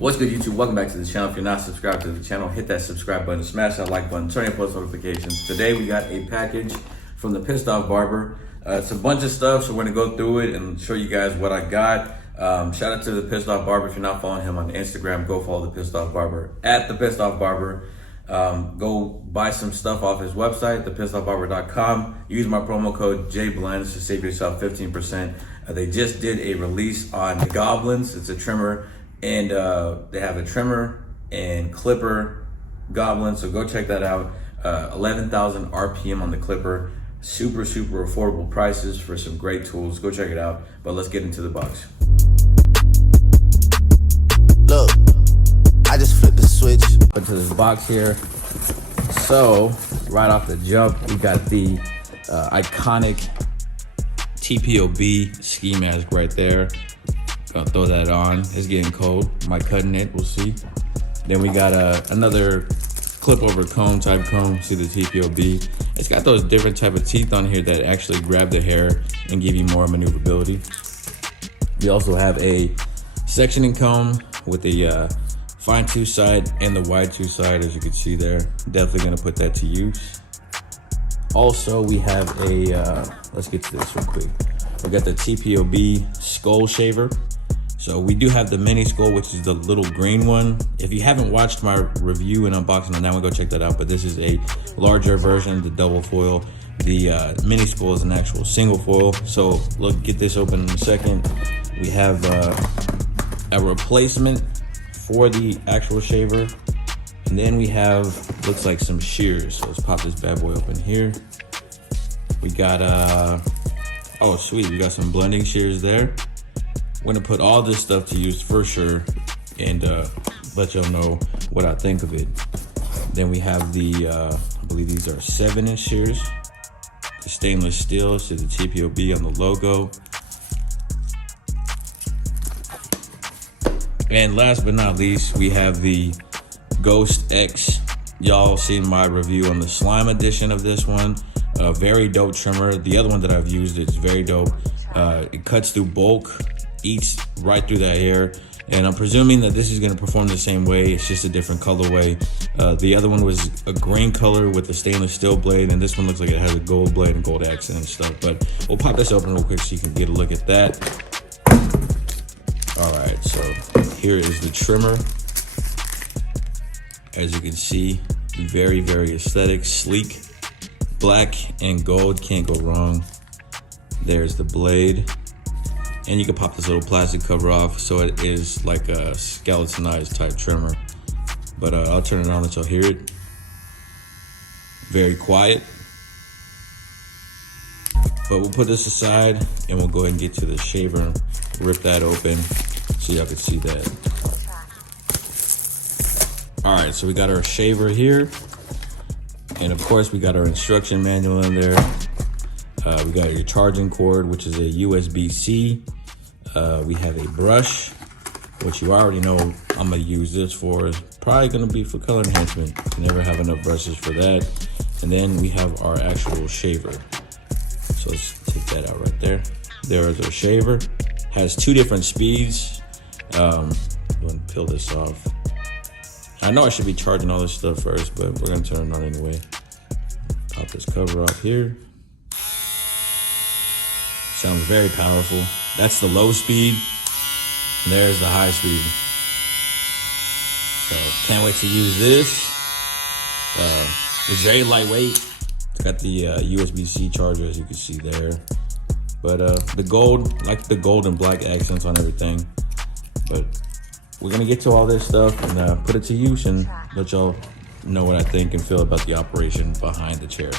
What's good, YouTube? Welcome back to the channel. If you're not subscribed to the channel, hit that subscribe button, smash that like button, turn on post notifications. Today we got a package from the Pissed Off Barber. It's a bunch of stuff, so we're gonna go through it and show you guys what I got. Shout out to the Pissed Off Barber. If you're not following him on Instagram, go follow the Pissed Off Barber at the Pissed Off Barber. Go buy some stuff off his website, thepissed-off-barber.com. Use my promo code Jayblends to save yourself 15%. They just did a release on the Jayblends. It's a trimmer, and they have a trimmer and clipper Jayblends, so go check that out. 11,000 RPM on the clipper. Super affordable prices for some great tools. Go check it out. But let's get into the box. Look, I just flipped the switch. Into this box here. So right off the jump, we got the iconic Tpob ski mask right there. Gonna throw that on. It's getting cold. Might cutting it, we'll see. Then we got another clip over comb type comb. See the Tpob. It's got those different type of teeth on here that actually grab the hair and give you more maneuverability. We also have a sectioning comb with the fine tooth side and the wide tooth side, as you can see there. Definitely gonna put that to use. Also, we have a, let's get to this real quick. We got the Tpob skull shaver. So we do have the mini skull, which is the little green one. If you haven't watched my review and unboxing on that one, go check that out. But this is a larger version, the double foil. The mini skull is an actual single foil. So look, get this open in a second. We have a replacement for the actual shaver. And then we have, looks like some shears. So let's pop this bad boy open here. We got, oh sweet, we got some blending shears there. We're gonna put all this stuff to use for sure and let y'all know what I think of it. Then we have the, I believe these are 7-inch shears. The stainless steel, so the Tpob on the logo. And last but not least, we have the Ghost X. Y'all seen my review on the slime edition of this one. Very dope trimmer. The other one that I've used is very dope. It cuts through bulk, eats right through that hair. And I'm presuming that this is gonna perform the same way. It's just a different colorway. The other one was a green color with a stainless steel blade, and this one looks like it has a gold blade and gold accent and stuff. But we'll pop this open real quick so you can get a look at that. All right, so here is the trimmer. As you can see, very aesthetic, sleek, black and gold, can't go wrong. There's the blade. And you can pop this little plastic cover off, so it is like a skeletonized type trimmer. But I'll turn it on let y'all hear it. Very quiet. But we'll put this aside and we'll go ahead and get to the shaver and rip that open so y'all can see that. All right, so we got our shaver here. And of course we got our instruction manual in there. We got your charging cord, which is a USB-C. We have a brush, which you already know I'm gonna use this for. It's probably gonna be for color enhancement. You never have enough brushes for that. And then we have our actual shaver. So let's take that out right there. There is our shaver. Has 2 different speeds. I'm gonna peel this off. I know I should be charging all this stuff first, but we're gonna turn it on anyway. Pop this cover off here. Sounds very powerful. That's the low speed, and there's the high speed. So can't wait to use this. It's very lightweight. It's got the USB-C charger, as you can see there. But the gold, like the gold and black accents on everything. But we're gonna get to all this stuff and put it to use and let y'all know what I think and feel about the operation behind the chair.